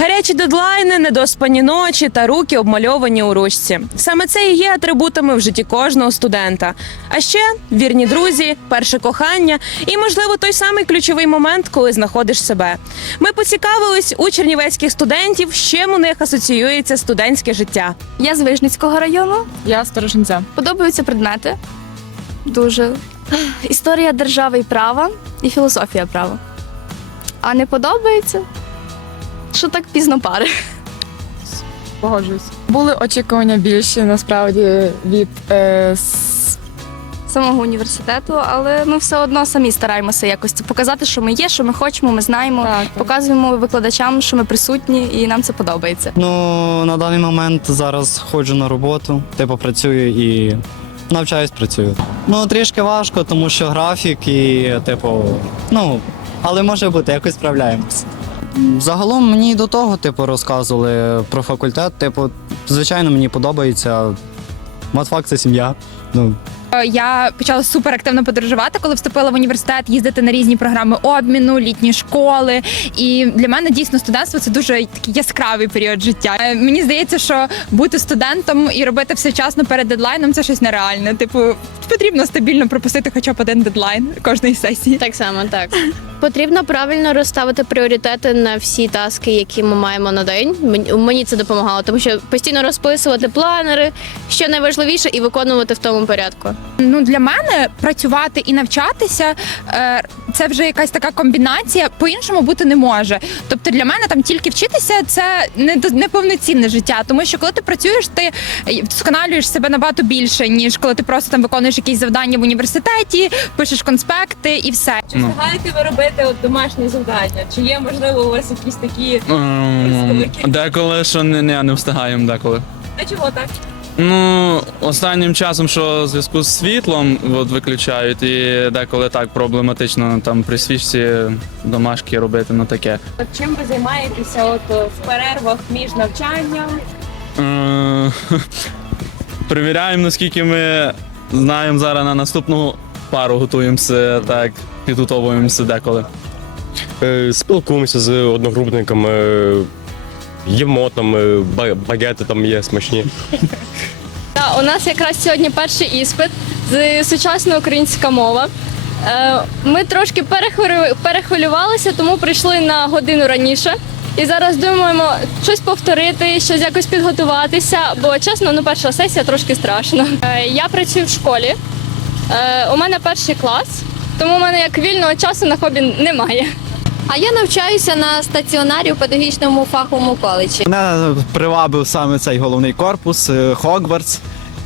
Гарячі дедлайни, недоспані ночі та руки обмальовані у ручці. Саме це і є атрибутами в житті кожного студента. А ще вірні друзі, перше кохання і, можливо, той самий ключовий момент, коли знаходиш себе. Ми поцікавились у чернівецьких студентів, з чим у них асоціюється студентське життя. Я з Вижницького району. Я сторожинця. Подобаються предмети. Дуже. Історія держави і права і філософія права. А не подобається, що так пізно пари. Погоджуюсь. Були очікування більші насправді від е, с- Самого університету, але ми все одно самі стараємося якось це показати, що ми є, що ми хочемо, ми знаємо. Так, так. Показуємо викладачам, що ми присутні, і нам це подобається. Ну, на даний момент зараз ходжу на роботу, типу працюю і навчаюсь, працюю. Ну, трішки важко, тому що графік і, типу, ну, але може бути, якось справляємось. Загалом мені до того, типу, розказували про факультет. Типу, звичайно, мені подобається. Матфак це сім'я. Ну, Я почала суперактивно подорожувати, коли вступила в університет, їздити на різні програми обміну, літні школи. І для мене дійсно студентство це дуже такий яскравий період життя. Е, Мені здається, що бути студентом і робити все вчасно перед дедлайном це щось нереальне. Типу, потрібно стабільно пропустити хоча б один дедлайн кожної сесії. Так само, так. Потрібно правильно розставити пріоритети на всі таски, які ми маємо на день. Мені це допомагало, тому що постійно розписувати планери, що найважливіше, і виконувати в тому порядку. Ну для мене працювати і навчатися е, це вже якась така комбінація. По-іншому бути не може. Тобто для мене там тільки вчитися це не неповноцінне життя, тому що коли ти працюєш, ти е, вдосконалюєш себе набагато більше, ніж коли ти просто там виконуєш якісь завдання в університеті, пишеш конспекти і все. Чи встигаєте ви робити от домашні завдання? Чи є можливо у вас якісь такі Ем, Деколи що не, не, не встигаємо деколи. а чого так? Ну, останнім часом, що в зв'язку з світлом от, виключають, і деколи так проблематично там при свічці домашки робити, ну таке. От чим ви займаєтеся от е, в перервах між навчанням? Е, Перевіряємо, наскільки ми знаємо зараз на наступну пару готуємося, так, підготовуємося деколи. Е, Спілкуємося з одногрупниками, їмо там е, багети там є смачні. Та у нас якраз сьогодні перший іспит з сучасна українська мова. Е, Ми трошки перехвилю- перехвилювалися, тому прийшли на годину раніше. І зараз думаємо щось повторити, щось якось підготуватися, бо чесно, ну перша сесія трошки страшно. Е, Я працюю в школі. У мене перший клас, тому у мене як вільного часу на хобі немає. А я навчаюся на стаціонарі у педагогічному фаховому коледжі. Мене привабив саме цей головний корпус е, Хогвартс,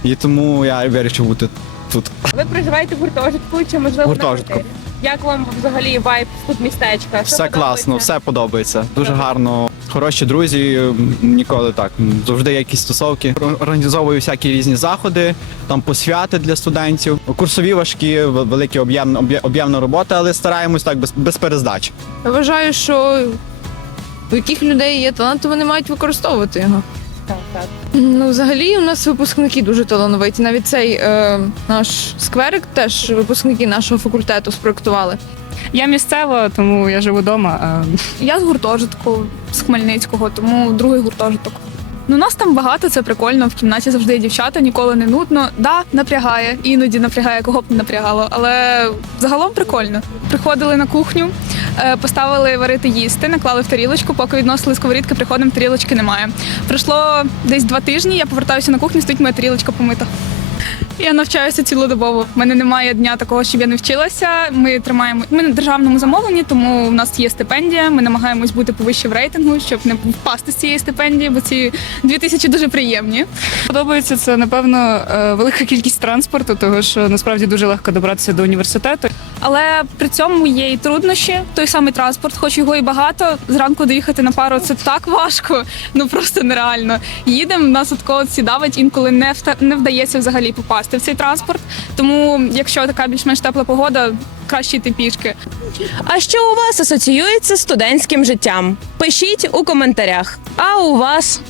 і тому я вирішив бути тут. Ви проживаєте в гуртожитку чи можливо Гуртожитку. на квартирі? Як вам взагалі вайб тут містечка? Що Все подобається? класно, все подобається. Дуже гарно. Хороші друзі, ніколи так. Завжди якісь стосовки. Ор- Організовую всякі різні заходи, там посвяти для студентів. Курсові важкі, великі об'єм, об'є- об'ємна робота, але стараємось так без, без перездач. Я вважаю, що у яких людей є талант, то вони мають використовувати його. Так, так. Ну, взагалі, у нас випускники дуже талановиті. Навіть цей е, наш скверик теж випускники нашого факультету спроектували. Я місцева, тому я живу вдома. Я з гуртожитку, з Хмельницького, тому другий гуртожиток. Ну, нас там багато, це прикольно. В кімнаті завжди є дівчата, ніколи не нудно. Да, напрягає, іноді напрягає, кого б не напрягало, але загалом прикольно. Приходили на кухню, е, поставили варити їсти, наклали в тарілочку, поки відносили сковорідки, приходимо, тарілочки немає. Пройшло десь два тижні, я повертаюся на кухню, стоїть моя тарілочка помита. Я навчаюся цілодобово. У мене немає дня такого, щоб я не вчилася. Ми тримаємо. Ми на державному замовленні, тому у нас є стипендія. Ми намагаємось бути повище в рейтингу, щоб не впасти з цієї стипендії, бо ці дві тисячі дуже приємні. Подобається це, напевно, е, велика кількість транспорту, тому що насправді дуже легко добратися до університету. Але при цьому є і труднощі. Той самий транспорт, хоч його і багато. Зранку доїхати на пару це так важко, ну просто нереально. Їдемо, нас от кого сідавить, інколи не не вдається взагалі попасти в цей транспорт. Тому, якщо така більш-менш тепла погода, краще йти пішки. А що у вас асоціюється з студентським життям? Пишіть у коментарях. А у вас